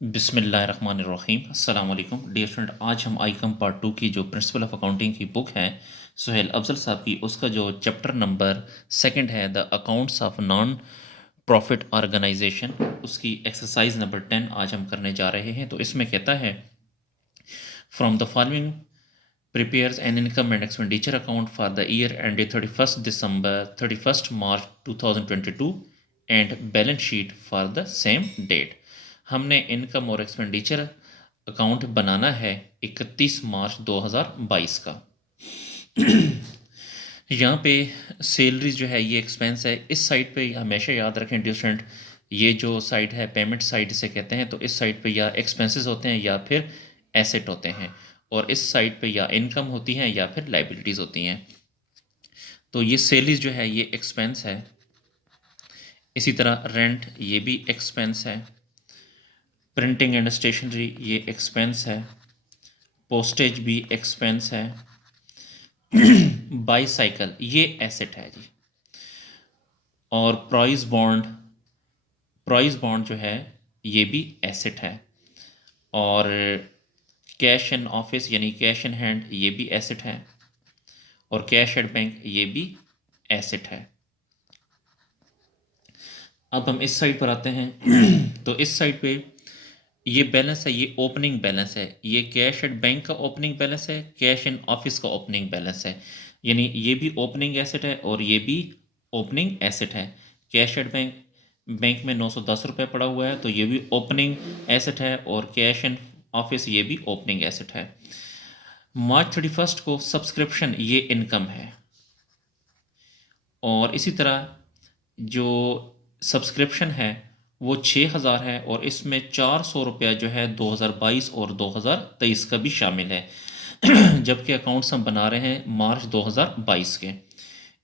बिस्मिल्लाहिर्रहमानिर्रहीम अस्सलाम वालेकुम डियर स्टूडेंट। आज हम आईकम पार्ट 2 की जो प्रिंसिपल ऑफ अकाउंटिंग की बुक है सुहेल अफजल साहब की, उसका जो चैप्टर नंबर सेकंड है the accounts of non profit organisation, उसकी एक्सरसाइज नंबर 10 आज हम करने जा रहे हैं। तो इसमें कहता है from the following prepares an income and expenditure account for the year ended 31st December 31st March 2022 and balance sheet for the same date। हमने इनकम और एक्सपेंडिचर अकाउंट बनाना है 31 मार्च 2022 का। यहाँ पे सैलरी जो है ये एक्सपेंस है। इस साइड पे हमेशा याद रखें डिफरेंट, ये जो साइड है पेमेंट साइड से कहते हैं, तो इस साइड पे या एक्सपेंसेस होते हैं या फिर एसेट होते हैं, और इस साइड पे या इनकम होती है या फिर लाइबिलिटीज़ होती हैं। तो ये सैलरीज जो है ये एक्सपेंस है। इसी तरह रेंट ये भी एक्सपेंस है। प्रिंटिंग एंड स्टेशनरी ये एक्सपेंस है। पोस्टेज भी एक्सपेंस है। बाईसाइकिल ये एसेट है जी। और प्राइस बॉन्ड जो है ये भी एसेट है। और कैश इन ऑफिस यानी कैश इन हैंड ये भी एसेट है। और कैश एट बैंक ये भी एसेट है। अब हम इस साइड पर आते हैं। तो इस साइड पे ये बैलेंस है, ये ओपनिंग बैलेंस है। ये कैश एट बैंक का ओपनिंग बैलेंस है, कैश इन ऑफिस का ओपनिंग बैलेंस है। यानी ये भी ओपनिंग एसेट है और ये भी ओपनिंग एसेट है। कैश एट बैंक में 910 रुपये पड़ा हुआ है, तो ये भी ओपनिंग एसेट है। और कैश इन ऑफिस ये भी ओपनिंग एसेट है। मार्च 31st को सब्सक्रिप्शन ये इनकम है। और इसी तरह जो सब्सक्रिप्शन है वो 6,000 है, और इसमें 400 रुपया जो है 2022 और 2023 का भी शामिल है। जबकि अकाउंट्स हम बना रहे हैं मार्च 2022 के।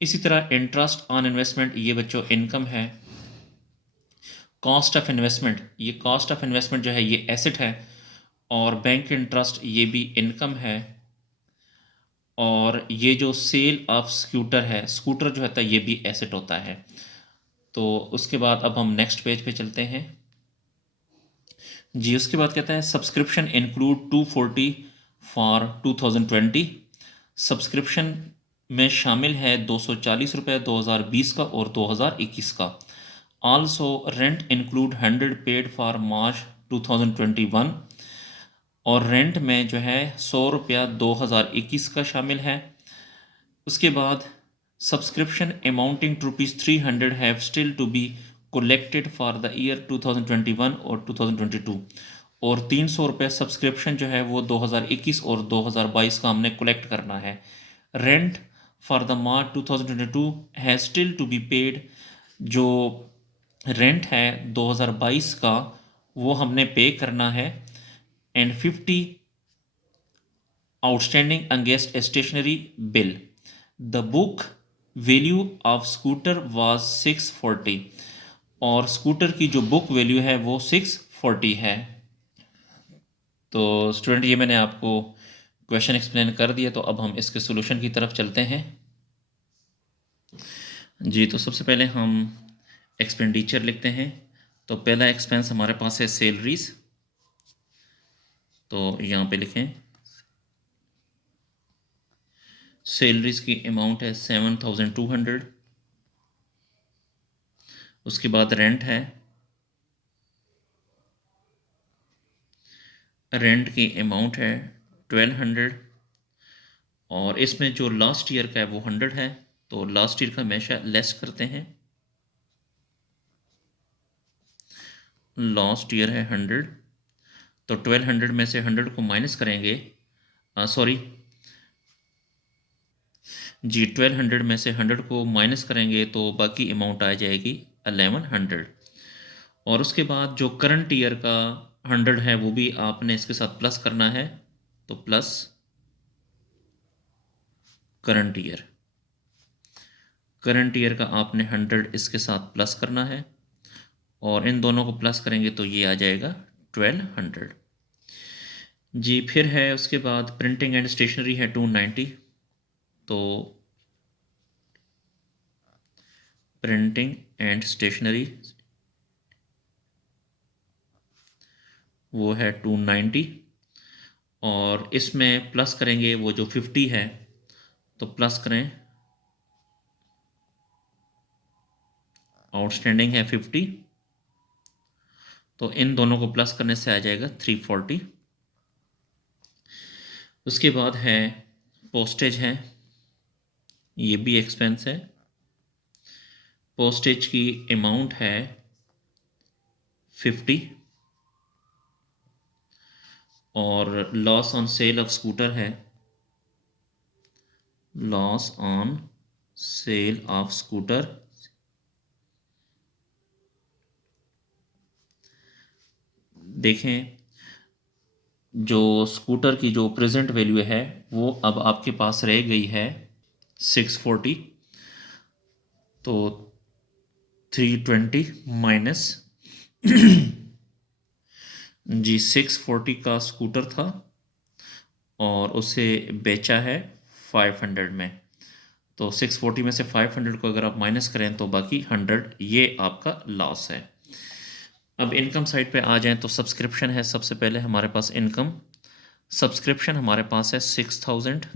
इसी तरह इंटरेस्ट ऑन इन्वेस्टमेंट ये बच्चों इनकम है। कॉस्ट ऑफ इन्वेस्टमेंट, ये कॉस्ट ऑफ इन्वेस्टमेंट जो है ये एसेट है। और बैंक इंटरेस्ट ये भी इनकम है। और ये जो सेल ऑफ स्कूटर है, स्कूटर जो होता है ये भी एसेट होता है। तो उसके बाद अब हम नेक्स्ट पेज पे चलते हैं जी। उसके बाद कहता है सब्सक्रिप्शन इंक्लूड 240 फॉर 2020। सब्सक्रिप्शन में शामिल है 240 रुपये 2020 का और 2021 का। Also rent include 100 paid for March 2021। और रेंट में जो है 100 रुपया 2021 का शामिल है। उसके बाद subscription amounting to ₹300 have still to be collected for the year 2021 और 2022। और 300 रुपये सब्सक्रिप्शन जो है वो 2021 और 2022 का हमने कलेक्ट करना है। Rent for the March 2022 has still to be paid. जो रेंट है 2022 का वो हमने पे करना है। And 50 outstanding against a stationery bill. The book value of scooter was 640। और स्कूटर की जो बुक वैल्यू है वो 640 है। तो स्टूडेंट ये मैंने आपको क्वेश्चन एक्सप्लेन कर दिया, तो अब हम इसके सोल्यूशन की तरफ चलते हैं जी। तो सबसे पहले हम एक्सपेंडिचर लिखते हैं। तो पहला एक्सपेंस हमारे पास है सैलरीज। तो यहाँ पे लिखें सैलरीज की अमाउंट है 7,200। उसके बाद रेंट है, रेंट की अमाउंट है 1,200। और इसमें जो लास्ट ईयर का है वो 100 है, तो लास्ट ईयर का हमेशा लेस करते हैं। लास्ट ईयर है 100, तो 1,200 में से 100 को माइनस करेंगे। सॉरी जी, 1,200 में से 100 को माइनस करेंगे तो बाकी अमाउंट आ जाएगी 1,100। और उसके बाद जो करंट ईयर का 100 है वो भी आपने इसके साथ प्लस करना है, तो plus current year. Current year का आपने 100 इसके साथ प्लस करना है, और इन दोनों को प्लस करेंगे तो ये आ जाएगा 1,200 जी। फिर है उसके बाद प्रिंटिंग एंड स्टेशनरी है 290। तो प्रिंटिंग एंड स्टेशनरी वो है 290, और इसमें प्लस करेंगे वो जो 50 है, तो प्लस करें, आउटस्टैंडिंग है 50, तो इन दोनों को प्लस करने से आ जाएगा 340। उसके बाद है पोस्टेज है, ये भी एक्सपेंस है। पोस्टेज की अमाउंट है 50, और loss on sale of scooter है, loss on sale of scooter देखें, जो स्कूटर की जो प्रेजेंट वैल्यू है वो अब आपके पास रह गई है 640, तो 320 माइनस जी 640 का स्कूटर था और उसे बेचा है 500 में, तो 640 में से 500 को अगर आप माइनस करें तो बाकी 100, ये आपका लॉस है। अब इनकम साइड पे आ जाएं तो सब्सक्रिप्शन है, सबसे पहले हमारे पास इनकम, सब्सक्रिप्शन हमारे पास है 6000,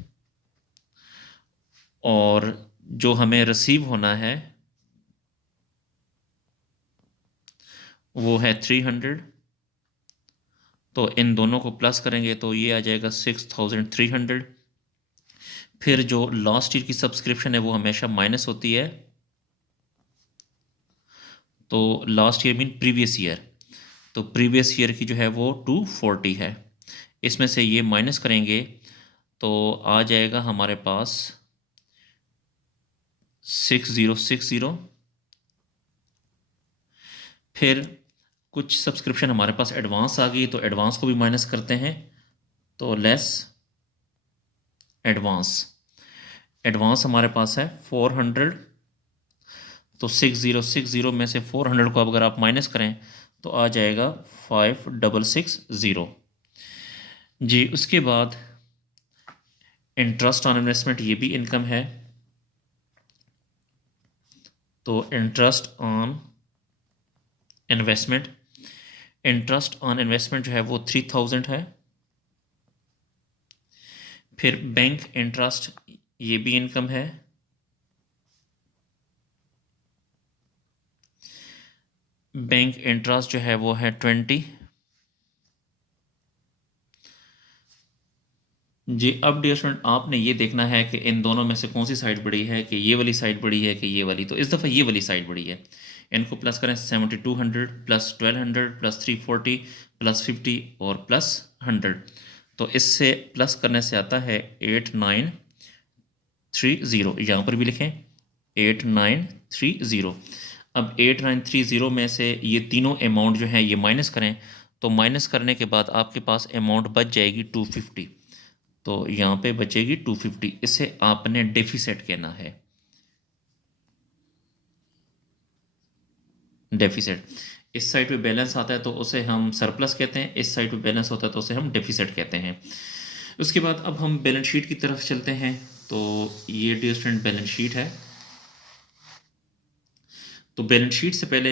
और जो हमें रिसीव होना है वो है 300, तो इन दोनों को प्लस करेंगे तो ये आ जाएगा 6300। फिर जो लास्ट ईयर की सब्सक्रिप्शन है वो हमेशा माइनस होती है, तो last year mean previous year, तो प्रीवियस ईयर की जो है वो 240 है, इसमें से ये माइनस करेंगे तो आ जाएगा हमारे पास 6060। फिर कुछ सब्सक्रिप्शन हमारे पास एडवांस आ गई, तो एडवांस को भी माइनस करते हैं, तो लेस एडवांस, एडवांस हमारे पास है 400, तो 6060 में से 400 को अब अगर आप माइनस करें तो आ जाएगा 5660 जी। उसके बाद इंटरेस्ट ऑन इन्वेस्टमेंट, ये भी इनकम है, तो interest on investment, interest on investment जो है वो 3000 है। फिर बैंक इंटरेस्ट, ये भी इनकम है, बैंक इंटरेस्ट जो है वो है 20 जी। अब डियर स्टूडेंट आपने ये देखना है कि इन दोनों में से कौन सी साइड बड़ी है, कि ये वाली साइड बड़ी है कि ये वाली, तो इस दफ़ा ये वाली साइड बड़ी है। इनको प्लस करें, 7200 प्लस 1200 प्लस 340 प्लस 50 और प्लस 100, तो इससे प्लस करने से आता है 8930, यहाँ पर भी लिखें 8930। अब 8930 में से ये तीनों अमाउंट जो है ये माइनस करें, तो माइनस करने के बाद आपके पास अमाउंट बच जाएगी 250, तो यहाँ पे बचेगी 250, इसे आपने डेफिसिट कहना है, डेफिसिट। इस साइड पे बैलेंस आता है तो उसे हम सरप्लस कहते हैं, इस साइड पे बैलेंस होता है तो उसे हम डेफिसिट कहते हैं। उसके बाद अब हम बैलेंस शीट की तरफ चलते हैं, तो ये डियर स्टूडेंट बैलेंस शीट है। तो बैलेंस शीट से पहले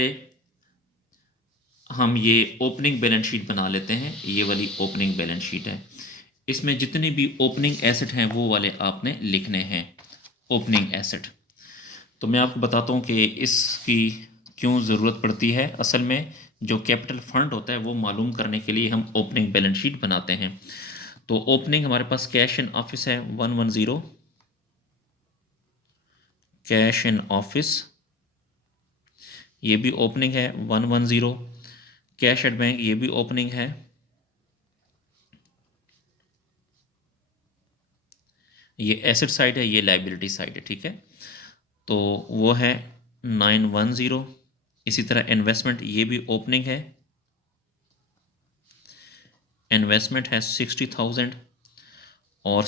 हम ये ओपनिंग बैलेंस शीट बना लेते हैं, ये वाली ओपनिंग बैलेंस शीट है, इसमें जितने भी ओपनिंग एसेट हैं वो वाले आपने लिखने हैं, ओपनिंग एसेट। तो मैं आपको बताता हूँ कि इसकी क्यों ज़रूरत पड़ती है। असल में जो कैपिटल फंड होता है वो मालूम करने के लिए हम ओपनिंग बैलेंस शीट बनाते हैं। तो ओपनिंग हमारे पास कैश इन ऑफिस है 110, कैश इन ऑफिस ये भी ओपनिंग है 110, कैश एट बैंक ये भी ओपनिंग है, ये एसेट साइड है, ये लाइबिलिटी साइड है, ठीक है। तो वो है 910। इसी तरह इन्वेस्टमेंट ये भी ओपनिंग है, इन्वेस्टमेंट है 60,000, और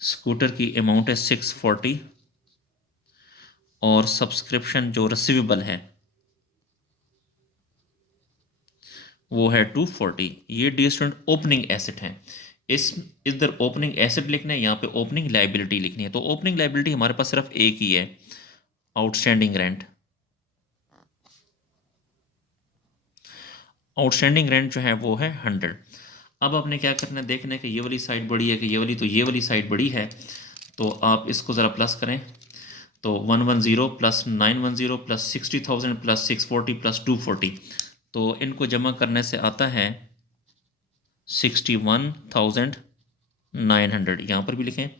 स्कूटर की अमाउंट है 640, और सब्सक्रिप्शन जो रिसीवेबल है वो है 240। ये डियर स्टूडेंट ओपनिंग एसेट हैं। इस इधर ओपनिंग एसेट लिखना है, यहाँ पे ओपनिंग लाइबिलिटी लिखनी है। तो ओपनिंग लाइबिलिटी हमारे पास सिर्फ एक ही है, आउटस्टैंडिंग रेंट। आउटस्टैंडिंग रेंट जो है वो है 100। अब आपने क्या करना है, देखना है कि ये वाली साइड बड़ी है कि ये वाली, तो ये वाली साइड बड़ी है, तो आप इसको ज़रा प्लस करें। तो 110 प्लस 910 प्लस 60,000 प्लस 640 प्लस 240, तो इनको जमा करने से आता है 61,900। यहाँ पर भी लिखें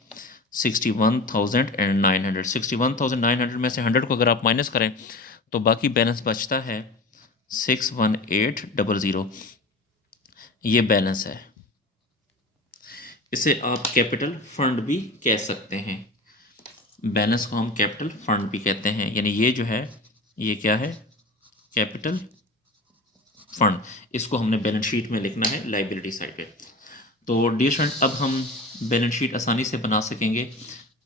61,900। 61,900 में से 100 को अगर आप माइनस करें तो बाकी बैलेंस बचता है 61800। ये बैलेंस है। इसे आप कैपिटल फंड भी कह सकते हैं। बैलेंस को हम कैपिटल फंड भी कहते हैं, यानी ये जो है ये क्या है, कैपिटल फंड। इसको हमने बैलेंस शीट में लिखना है लाइबिलिटी साइड पे। तो डियर स्टूडेंट, अब हम बैलेंस शीट आसानी से बना सकेंगे।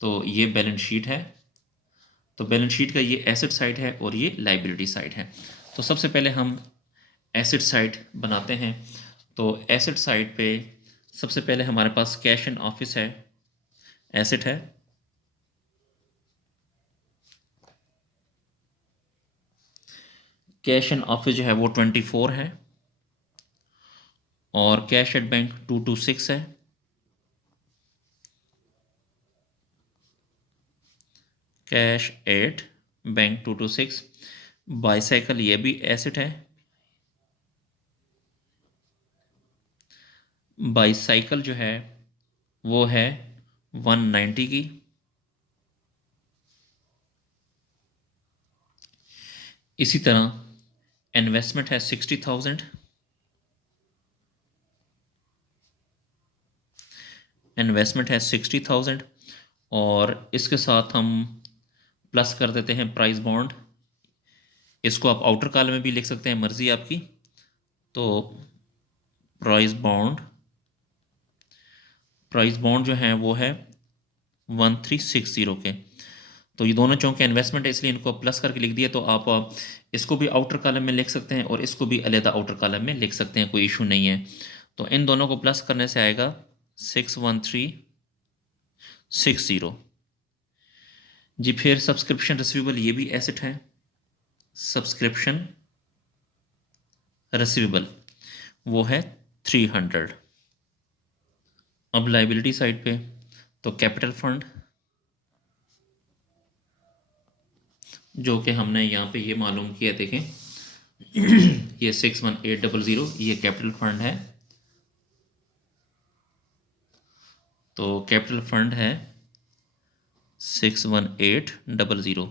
तो ये बैलेंस शीट है, तो बैलेंस शीट का ये एसेट साइड है और ये लाइबिलिटी साइड है। तो सबसे पहले हम एसेट साइड बनाते हैं। तो एसेट साइड पे सबसे पहले हमारे पास कैश एंड ऑफिस है, एसेट है। कैश एंड ऑफिस जो है वो 24 है, और कैश एट बैंक 226 है। Cash at bank 226। बाईसाइकिल ये भी एसेट है। बाईसाइकिल जो है वो है 190 की। इसी तरह इन्वेस्टमेंट है 60,000। इन्वेस्टमेंट है 60,000, और इसके साथ हम प्लस कर देते हैं प्राइस बॉन्ड। इसको आप आउटर कॉलम में भी लिख सकते हैं, मर्जी आपकी। तो प्राइस बॉन्ड, प्राइस बॉन्ड जो है वो है 1360 के। तो ये दोनों चौके इन्वेस्टमेंट है, इसलिए इनको प्लस करके लिख दिया। तो आप इसको भी आउटर कॉलम में लिख सकते हैं और इसको भी अलहदा आउटर कॉलम में लिख सकते हैं, कोई इशू नहीं है। तो इन दोनों को प्लस करने से आएगा 61360 जी। फिर सब्सक्रिप्शन रिसीवेबल ये भी एसेट है। सब्सक्रिप्शन रिसीवेबल वो है 300। अब लाइबिलिटी साइड पे तो कैपिटल फंड, जो कि हमने यहाँ पे ये मालूम किया, देखें ये 61800 ये कैपिटल फंड है। तो कैपिटल फंड है 61800।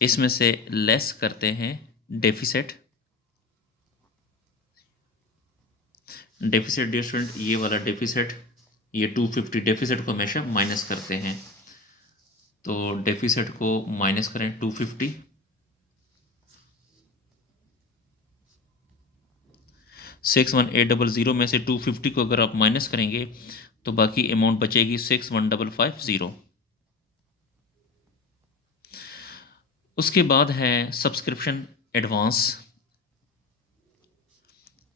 इसमें से लेस करते हैं डेफिसिट। डेफिसिट डियर स्टूडेंट, ये वाला डेफिसिट, ये 250 डेफिसिट को हमेशा माइनस करते हैं। तो डेफिसिट को माइनस करें 250। 61800 में से 250 को अगर आप माइनस करेंगे तो बाकी अमाउंट बचेगी 61550। उसके बाद है सब्सक्रिप्शन एडवांस।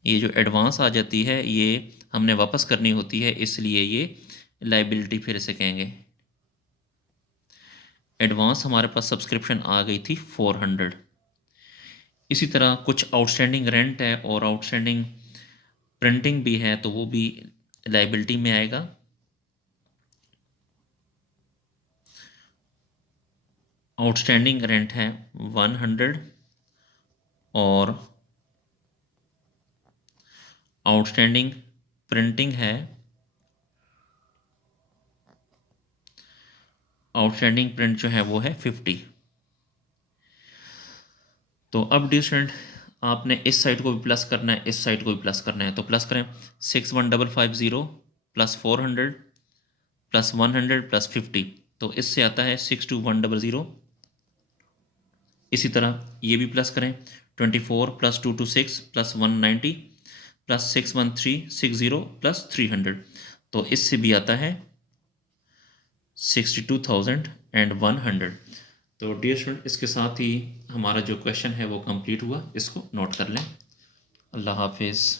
ये जो एडवांस आ जाती है ये हमने वापस करनी होती है, इसलिए ये लाइबिलिटी फिर से कहेंगे। एडवांस हमारे पास सब्सक्रिप्शन आ गई थी 400। इसी तरह कुछ आउटस्टैंडिंग रेंट है और आउटस्टैंडिंग प्रिंटिंग भी है, तो वो भी लाइबिलिटी में आएगा। आउटस्टैंडिंग रेंट है 100, और आउटस्टैंडिंग प्रिंटिंग है, आउटस्टैंडिंग प्रिंट जो है वो है 50। तो अब डियर स्टूडेंट, आपने इस साइड को भी प्लस करना है, इस साइड को भी प्लस करना है। तो प्लस करें 61550 प्लस 400 प्लस 100 प्लस 50, तो इससे आता है 62100। इसी तरह ये भी प्लस करें 24 प्लस 226 प्लस 190 प्लस 61360 प्लस 300, तो इससे भी आता है 62,100। तो डियर स्टूडेंट, इसके साथ ही हमारा जो क्वेश्चन है वो कंप्लीट हुआ। इसको नोट कर लें। अल्लाह हाफिज़।